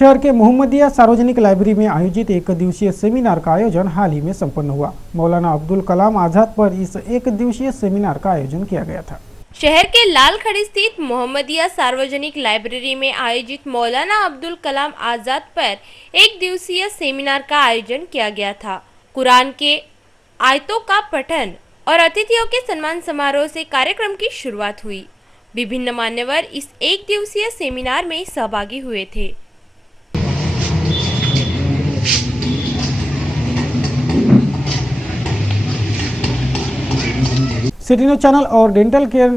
शहर के मोहम्मदिया सार्वजनिक लाइब्रेरी में आयोजित एक दिवसीय सेमिनार का आयोजन हाल ही में संपन्न हुआ। मौलाना अब्दुल कलाम आजाद पर इस एक दिवसीय सेमिनार का आयोजन किया गया था। शहर के लालखड़ी स्थित मोहम्मदिया सार्वजनिक लाइब्रेरी में आयोजित मौलाना अब्दुल कलाम आजाद पर एक दिवसीय सेमिनार का आयोजन किया गया था। कुरान के आयतों का पठन और अतिथियों के सम्मान समारोह से कार्यक्रम की शुरुआत हुई। विभिन्न मान्यवर इस एक दिवसीय सेमिनार में सहभागी हुए थे। सिटी न्यूज चैनल और डेंटल केयर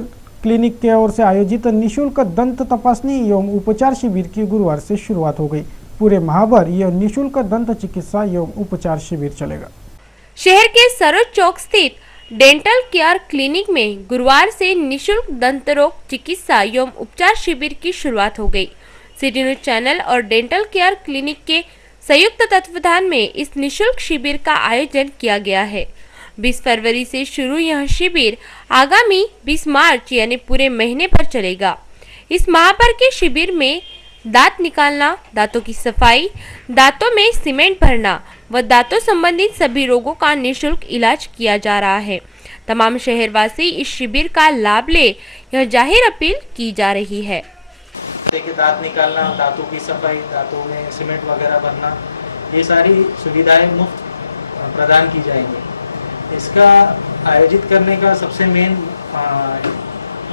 क्लिनिक की ओर से आयोजित निशुल्क दंत तपासनी एवं उपचार शिविर की गुरुवार से शुरुआत हो गई। पूरे माह भर यह निशुल्क दंत चिकित्सा एवं उपचार शिविर चलेगा। शहर के सरोज चौक स्थित डेंटल केयर क्लिनिक में गुरुवार से निशुल्क दंत रोग चिकित्सा एवं उपचार शिविर की शुरुआत हो गई। सिटी न्यूज चैनल और डेंटल केयर क्लिनिक के संयुक्त तत्वावधान में इस निशुल्क शिविर का आयोजन किया गया है। 20 फरवरी से शुरू यह शिविर आगामी 20 मार्च यानी पूरे महीने भर चलेगा। इस माह भर के शिविर में दांत निकालना, दांतों की सफाई, दांतों में सीमेंट भरना व दांतों संबंधित सभी रोगों का निशुल्क इलाज किया जा रहा है। तमाम शहरवासी इस शिविर का लाभ ले यह जाहिर अपील की जा रही है। दांत निकालना, दांतों की सफाई, दांतों में सीमेंट वगैरह भरना, ये सारी सुविधाएं मुफ्त प्रदान की जाएंगी। इसका आयोजित करने का सबसे मेन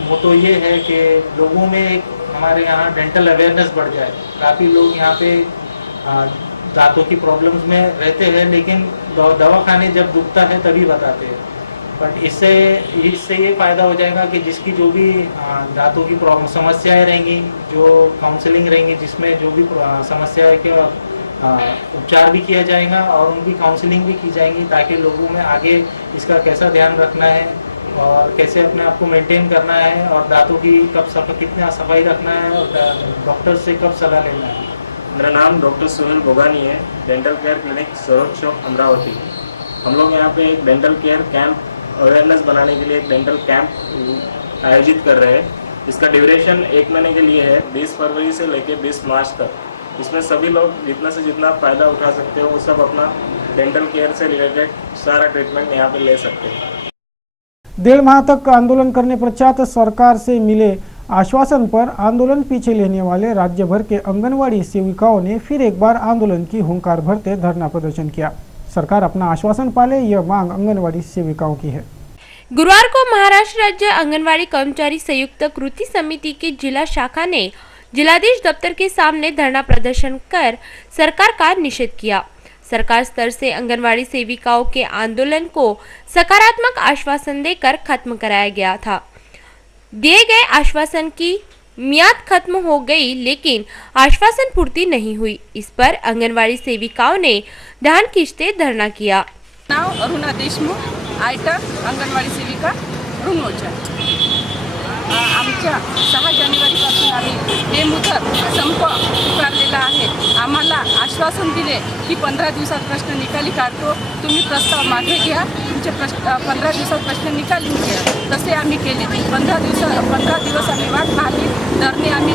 मोटो ये है कि लोगों में एक हमारे यहाँ डेंटल अवेयरनेस बढ़ जाए। काफ़ी लोग यहाँ पे दांतों की प्रॉब्लम्स में रहते हैं, लेकिन दवाखाने जब दुखता है तभी बताते हैं। बट इससे ये फ़ायदा हो जाएगा कि जिसकी जो भी दांतों की प्रॉब्लम समस्याएं रहेंगी, जो काउंसलिंग रहेंगी, जिसमें जो भी समस्याएं के उपचार भी किया जाएगा और उनकी काउंसलिंग भी की जाएगी, ताकि लोगों में आगे इसका कैसा ध्यान रखना है और कैसे अपने आप को मेंटेन करना है और दांतों की कितना सफाई रखना है और डॉक्टर से कब सलाह लेना है। मेरा नाम डॉक्टर सुनील बोगानी है, डेंटल केयर क्लिनिक सरोज चौक अमरावती। हम लोग यहाँ पे एक डेंटल केयर कैंप अवेयरनेस बनाने के लिए एक डेंटल कैंप आयोजित कर रहे हैं। इसका ड्यूरेशन 1 महीने के लिए है, 20 फरवरी से लेकर 20 मार्च तक। इसमें सभी लोग जितना से जितना फ़ायदा उठा सकते हो वो सब अपना डेंटल केयर से रिलेटेड सारा ट्रीटमेंट यहाँ पे ले सकते हैं। 1.5 माह तक आंदोलन करने पश्चात सरकार से मिले आश्वासन पर आंदोलन पीछे लेने वाले राज्य भर के आंगनवाड़ी सेविकाओं ने फिर एक बार आंदोलन की हुंकार भरते धरना प्रदर्शन किया। सरकार अपना आश्वासन पाले, यह मांग आंगनवाड़ी सेविकाओं की है। गुरुवार को महाराष्ट्र राज्य आंगनवाड़ी कर्मचारी संयुक्त कृति समिति की जिला शाखा ने जिलाधीश दफ्तर के सामने धरना प्रदर्शन कर सरकार का निषेध किया। सरकार स्तर से आंगनवाड़ी सेविकाओं के आंदोलन को सकारात्मक आश्वासन देकर खत्म कराया गया था। दिए गए आश्वासन की मियाद खत्म हो गई, लेकिन आश्वासन पूर्ति नहीं हुई। इस पर आंगनवाड़ी सेविकाओं ने ध्यान खींचते धरना किया। नाव अरुणा देशमुख, आयटर, अंगणवाडी सेविका रुणमोर्चा। आमच्या 6 जानेवारीपासून आम्ही बेमुदत संप पुकारलेला आहे। आम्हाला आश्वासन दिले की 15 दिवसात प्रश्न निकाली काढतो, तुम्ही प्रस्ताव मागे घ्या, तुमचे 15 दिवसात प्रश्न निकाली घ्या। तसे आम्ही केले। 15 दिवस आम्ही वाट पाहिली, धरणे आम्ही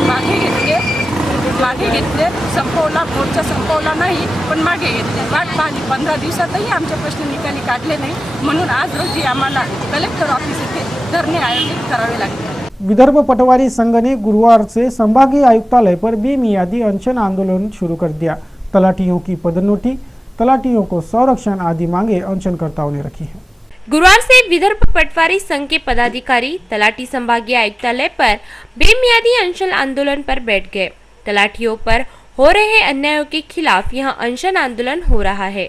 मागे घेतले, संपवला, मोर्चा संपवला नाही, पण मागे घेतले। वाट पाहिली, 15 दिवसातही आमचे प्रश्न निकाली काढले नाही, म्हणून आज रोजी आम्हाला कलेक्टर ऑफिस येथे धरणे आयोजित करावे लागले। विदर्भ पटवारी संघ ने गुरुवार से संभागीय आयुक्तालय पर बेमियादी अनशन आंदोलन शुरू कर दिया। तलाटियों की पदोन्नति, तलाटियों को संरक्षण आदि मांगे अनशनकर्ताओं ने रखी है। गुरुवार से विदर्भ पटवारी संघ के पदाधिकारी तलाटी संभागीय आयुक्तालय पर बेमियादी अनशन आंदोलन पर बैठ गए। तलाटियों पर हो रहे अन्यायों के खिलाफ यह अनशन आंदोलन हो रहा है।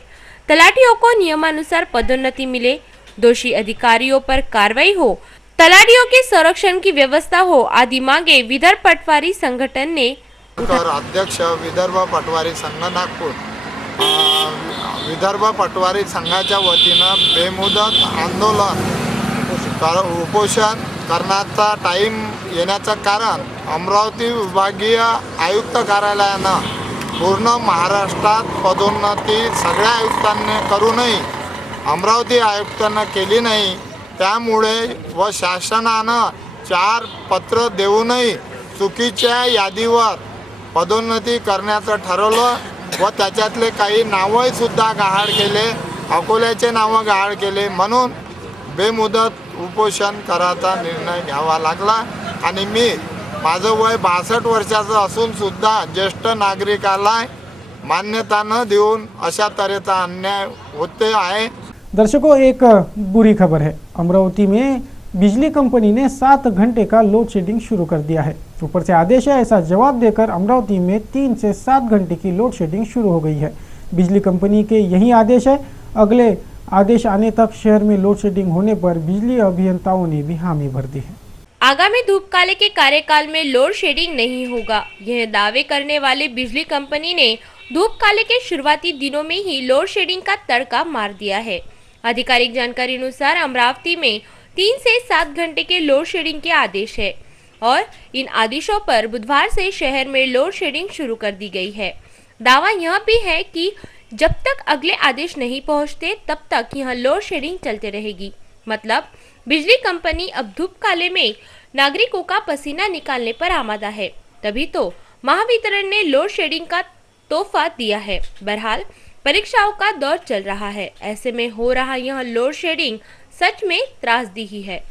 तलाटियों को नियमानुसार पदोन्नति मिले, दोषी अधिकारियों पर कार्रवाई हो, तलाटियों के संरक्षण की व्यवस्था हो आदि मांगे विदर्भ पटवारी संगठन ने अध्यक्ष विदर्भ पटवारी संघ नागपूर विदर्भ पटवारी संघाच्या वतीनं बेमुदत आंदोलन उपोषण करण्याचा टाईम येण्याचं कारण अमरावती विभागीय आयुक्त कार्यालयानं पूर्ण महाराष्ट्रात पदोन्नती सगळ्या आयुक्तांनी करूनही अमरावती आयुक्तांना केली नाही। त्यामुळे व शासनानं 4 पत्र देऊनही चुकीच्या यादीवर पदोन्नती करण्याचं ठरवलं व त्याच्यातले काही नावंही सुद्धा गहाळ केले, अकोल्याचे नावं गहाळ केले. म्हणून बेमुदत उपोषण करायचा निर्णय घ्यावा लागला. आणि मी माझं वय 62 वर्षाचं असून सुद्धा ज्येष्ठ नागरिकाला मान्यता न देऊन अशा तऱ्हेचा अन्याय होते आहे. दर्शकों, एक बुरी खबर है। अमरावती में बिजली कंपनी ने 7 घंटे का लोड शेडिंग शुरू कर दिया है। ऊपर से आदेश है, ऐसा जवाब देकर अमरावती में 3 से 7 घंटे की लोड शेडिंग शुरू हो गई है। बिजली कंपनी के यही आदेश है। अगले आदेश आने तक शहर में लोड शेडिंग होने पर बिजली अभियंताओं ने भी हामी भर दी है। आगामी धूपकाले के कार्यकाल में लोड शेडिंग नहीं होगा, यह दावे करने वाले बिजली कंपनी ने धूपकाले के शुरुआती दिनों में ही लोड शेडिंग का तड़का मार दिया है। आधिकारिक जानकारी अनुसार अमरावती में 3 से 7 घंटे के लोड शेडिंग के आदेश है और इन आदेशों पर बुधवार से शहर में लोड शेडिंग शुरू कर दी गई है। दावा यह भी है कि जब तक अगले आदेश नहीं पहुंचते तब तक यह लोड शेडिंग चलते रहेगी। मतलब बिजली कंपनी अब धूपकाले में नागरिकों का पसीना निकालने पर आमादा है, तभी तो महावितरण ने लोड शेडिंग का तोहफा दिया है। बहरहाल परीक्षाओं का दौर चल रहा है, ऐसे में हो रहा यह लोड शेडिंग सच में त्रासदी ही है।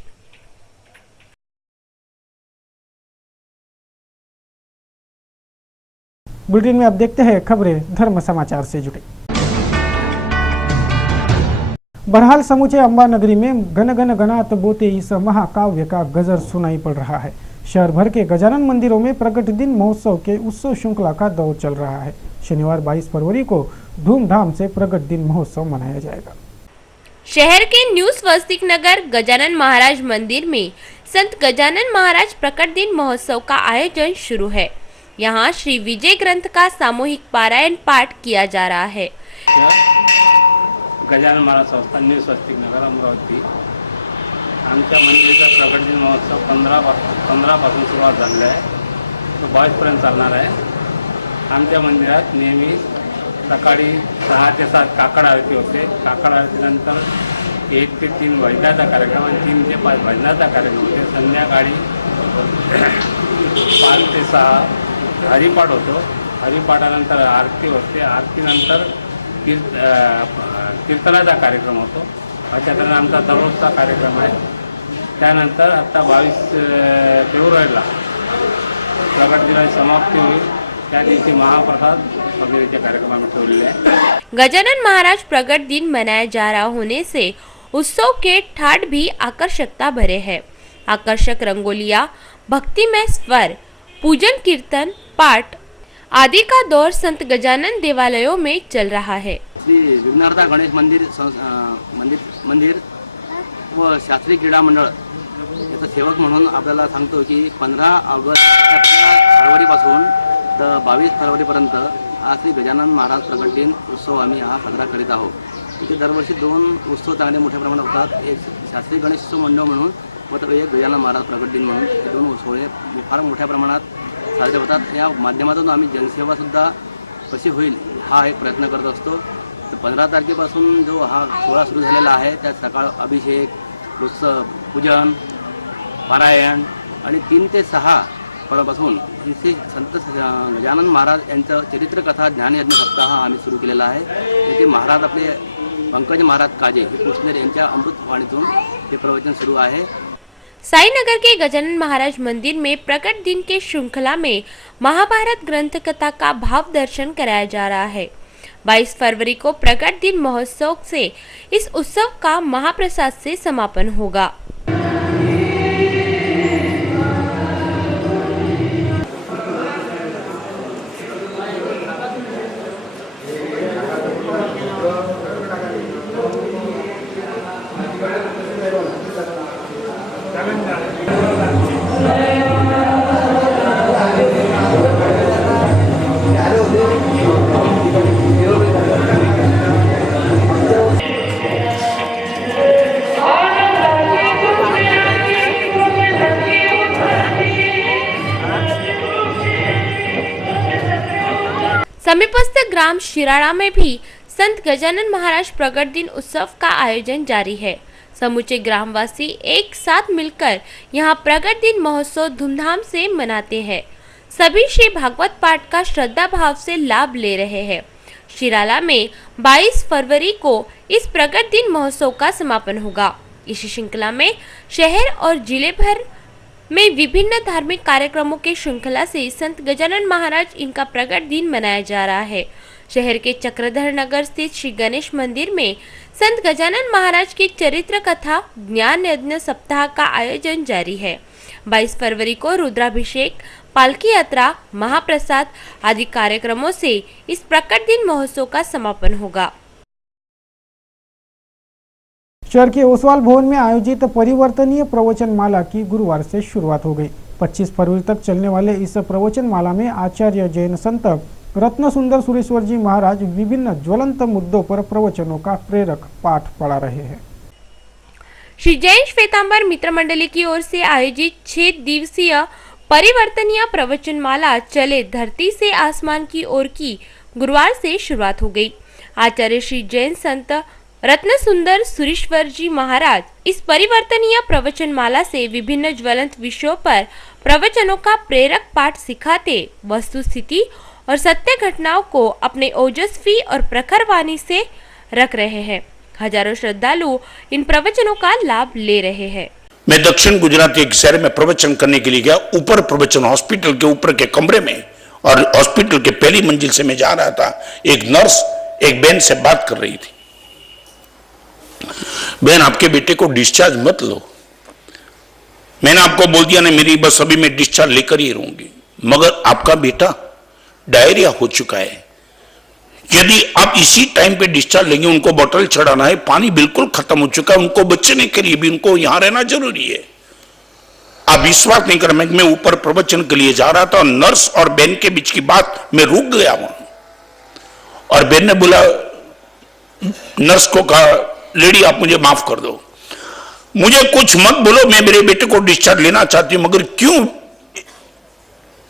बुलेटिन में अब देखते हैं खबरें धर्म समाचार से जुड़े। बहरहाल समूचे अंबा नगरी में गण गण गणात बोते इस महाकाव्य का गजर सुनाई पड़ रहा है। शहर भर के गजानन मंदिरों में प्रगट दिन महोत्सव के उत्सव श्रृंखला का दौर चल रहा है। शनिवार 22 फरवरी को धूमधाम से प्रगट दिन महोत्सव मनाया जाएगा। शहर के न्यू स्वस्तिक नगर गजानन महाराज मंदिर में संत गजानन महाराज प्रकट दिन महोत्सव का आयोजन शुरू है। यहाँ श्री विजय ग्रंथ का सामूहिक पारायण पाठ किया जा रहा है। गजानन महाराज संस्थान न्यू स्वस्तिक नगर अमरावती आमच्या मंदिराचा प्रकट दिन महोत्सव 15 पासून सुरुवात झालेला आहे, तो 22 पर्यंत चालणार आहे। आमच्या मंदिरात नेहमी सकाळी 6 ते 7 काकड आरती होते। काकड आरतीनंतर 1 ते 3 वैदिकाचा कार्यक्रम आणि 3 ते 5 भजनाचा कार्यक्रम होते। संध्याकाळी 5 ते 6 हरिपाठ होतो। हरिपाठानंतर आरती होते। आरतीनंतर कीर्तनाचा कार्यक्रम होतो। अशा तऱ्हेने आमचा दररोजचा कार्यक्रम आहे। त्यानंतर आता 22 फेब्रुवारीला प्रकट दिनाची समाप्ती होईल, त्या दिवशी महाप्रसाद वगैरेचे कार्यक्रम आम्ही ठेवलेले आहे। गजानन महाराज प्रकट दिन मनाया जा रहा होने से उत्सव के ठाट भी आकर्षकता भरे हैं। आकर्षक रंगोलियां, भक्तिमय स्वर, पूजन कीर्तन पाठ आदि का दौर संत गजानन देवालयों में चल रहा है। श्री विघ्नहर्ता गणेश मंदिर व शास्त्रीय क्रीडा मंडळ याचा सेवक म्हणून आपल्याला सांगतो की 15 फरवरीपासून तर 22 फरवरीपर्यंत हा श्री गजानन महाराज प्रकट दिन उत्सव आम्ही हा साजरा करीत आहोत। इथे दरवर्षी 2 उत्सव चांगले मोठ्या प्रमाणात होतात, एक शास्त्रीय गणेश उत्सव मंडळ म्हणून व तर एक गजानन महाराज प्रकट दिन म्हणून। हे 2 उत्सव फार मोठ्या प्रमाणात साजरे होतात। या माध्यमातून आम्ही जनसेवासुद्धा कशी होईल हा एक प्रयत्न करत असतो। तर 15 तारखेपासून जो हा सोहळा सुरू झालेला आहे, त्यात सकाळ अभिषेक, उत्सव, पूजन, पारायण आणि 3 ते 6 फरवरीपासून इथे संत गजानन महाराज यांचं चरित्रकथा ज्ञानयज्ञ सप्ताह आम्ही सुरू केलेला आहे। येथे महाराज आपले पंकज महाराज काजे हे कृष्णर यांच्या अमृतवाणीतून हे प्रवचन सुरू आहे। साईनगर के गजानन महाराज मंदिर में प्रकट दिन के श्रृंखला में महाभारत ग्रंथ कथा का भाव दर्शन कराया जा रहा है। 22 फरवरी को प्रकट दिन महोत्सव से इस उत्सव का महाप्रसाद से समापन होगा। समीपस्थ ग्राम शिराड़ा में भी संत गजानन महाराज प्रकट दिन उत्सव का आयोजन जारी है। समूचे ग्रामवासी एक साथ मिलकर यहां प्रकट दिन महोत्सव धूमधाम से मनाते हैं। सभी श्री भागवत पाठ का श्रद्धा भाव से लाभ ले रहे हैं। शिराला में 22 फरवरी को इस प्रकट दिन महोत्सव का समापन होगा। इसी श्रृंखला में शहर और जिले भर में विभिन्न धार्मिक कार्यक्रमों के श्रृंखला से संत गजानन महाराज इनका प्रकट दिन मनाया जा रहा है। शहर के चक्रधर नगर स्थित श्री गणेश मंदिर में संत गजानन महाराज की चरित्र कथा ज्ञान यज्ञ सप्ताह का आयोजन जारी है। 22 फरवरी को रुद्राभिषेक, पालकी यात्रा, महाप्रसाद आदि कार्यक्रमों से इस प्रकट दिन महोत्सव का समापन होगा। शहर के ओसवाल भवन में आयोजित परिवर्तनीय प्रवचन माला की गुरुवार से शुरुआत हो गई। 25 फरवरी तक चलने वाले इस प्रवचन माला में आचार्य जैन संत रत्न सुंदर सुरेश्वर जी महाराज विभिन्न ज्वलंत मुद्दों पर प्रवचनों का प्रेरक पाठ पढ़ा रहे हैं। श्री जैन श्वेतांबर मित्र मंडली की ओर से आयोजित 6 दिवसीय परिवर्तनीय प्रवचन माला चले धरती से आसमान की ओर की गुरुवार से शुरुआत हो गई। आचार्य श्री जैन संत रत्न सुंदर सुरेश्वर जी महाराज इस परिवर्तनीय प्रवचन माला से विभिन्न ज्वलंत विषयों पर प्रवचनों का प्रेरक पाठ सिखाते वस्तु स्थिति और सत्य घटनाओं को अपने ओजस्वी और प्रखर वाणी से रख रहे हैं। हजारों श्रद्धालु इन प्रवचनों का लाभ ले रहे हैं। मैं दक्षिण गुजरात के एक शहर में प्रवचन करने के लिए गया। ऊपर प्रवचन हॉस्पिटल के ऊपर के कमरे में, और हॉस्पिटल के पहली मंजिल से मैं जा रहा था। एक नर्स एक बहन से बात कर रही थी। बहन, आपके बेटे को डिस्चार्ज मत लो। मैंने आपको बोल दिया ना, मेरी बस अभी मैं डिस्चार्ज लेकर ही रहूंगी, मगर आपका बेटा डायरिया हो चुका है। यदि आप इसी टाइम पे डिस्चार्ज लेंगे, उनको बोतल चढ़ाना है, पानी बिल्कुल खत्म हो चुका है, उनको बचने के लिए भी उनको यहां रहना जरूरी है। आप विश्वास नहीं कर, मैं ऊपर प्रवचन के लिए जा रहा था और नर्स और बहन के बीच की बात मैं रुक गया वहां। और बहन ने बोला, नर्स को कहा, लेडी आप मुझे माफ कर दो, मुझे कुछ मत बोलो, मैं मेरे बेटे को डिस्चार्ज लेना चाहती हूं, मगर क्यों?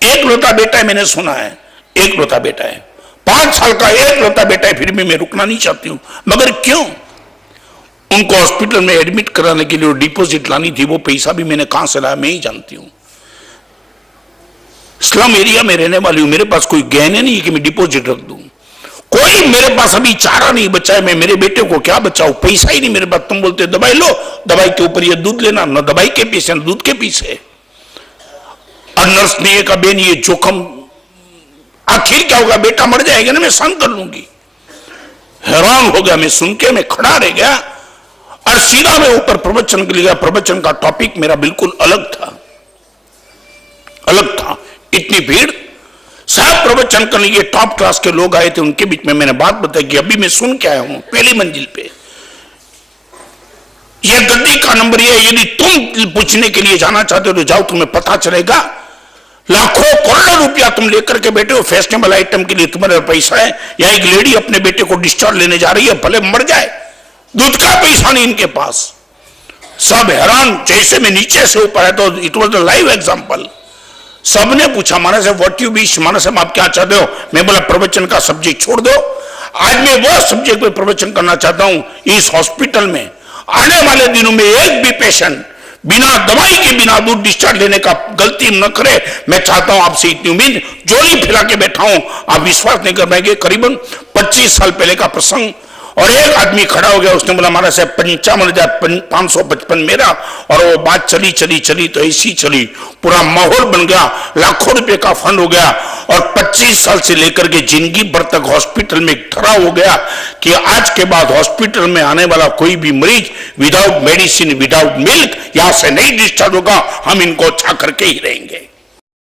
एक लौता बेटा है, मैंने सुना है, एक लौता बेटा है, 5 साल का एक लौता बेटा है, फिर भी मैं रुकना नहीं चाहती हूं, मगर क्यों? उनको हॉस्पिटल में एडमिट कराने के लिए डिपॉजिट लानी थी, वो पैसा भी मैंने कहां से लाया मैं ही जानती हूं। स्लम एरिया में रहने वाली हूं, मेरे पास कोई गहने नहीं है कि मैं डिपॉजिट रख दूं। कोई मेरे पास अभी चारा नहीं बचा है, मैं मेरे बेटे को क्या बचाऊं? पैसा ही नहीं मेरे पास। तुम बोलते दवाई लो, दवाई के ऊपर ये दूध लेना, न दवाई के पीछे न दूध के पीछे। और नर्स ने कहा, बेन ये जोखम, आखिर क्या होगा? बेटा मर जाएगा ना, मैं सहन कर लूंगी। हैरान हो गया मैं सुन के, मैं खड़ा रह गया और सीधा मैं ऊपर प्रवचन के लिए गया। प्रवचन का टॉपिक मेरा बिल्कुल अलग था, अलग था। इतनी भीड़, सब प्रवचन करने के टॉप क्लास के लोग आए थे, उनके बीच में मैंने बात बताई कि अभी मैं सुन के आया हूं पहली मंजिल पे, यह गद्दी का नंबर ये, यदि तुम पूछने के लिए जाना चाहते हो तो जाओ, तुम्हें पता चलेगा। लाखों करोड़ों रुपया तुम लेकर के बैठे हो, फैशनेबल आइटम के लिए तुम्हारे पैसा है। या एक लेडी अपने बेटे को डिस्चार्ज लेने जा रही है, भले मर जाए, दूध का पैसा नहीं इनके पास। सब हैरान, जैसे मैं नीचे से ऊपर है तो it was the live example. सबने पूछा, माना साहब व्हाट यू विश, माना साहब आप क्या चाहते हो? मैं बोला प्रवचन का सब्जेक्ट छोड़ दो, आज मैं वो सब्जेक्ट पे प्रवचन करना चाहता हूं। इस हॉस्पिटल में आने वाले दिनों में एक भी पेशेंट बिना दवाई के बिना दूध डिस्चार्ज लेने का गलती न करे। मैं चाहता हूं आपसे इतनी उम्मीद, जोली फैला के बैठा हूं, आप विश्वास नहीं कर पाएंगे। करीबन 25 साल पहले का प्रसंग, और एक आदमी खड़ा हो गया, उसने बोला हमारा साहब 55,555 मेरा। और वो बात चली चली चली तो ऐसी चली, पूरा माहौल बन गया, लाखों रुपए का फंड हो गया। और 25 साल से लेकर के जिंदगी भर तक हॉस्पिटल में ठहरा हो गया कि आज के बाद हॉस्पिटल में आने वाला कोई भी मरीज विदाउट मेडिसिन, विदाउट मिल्क यहां से नहीं डिस्चार्ज होगा, हम इनको अच्छा करके ही रहेंगे।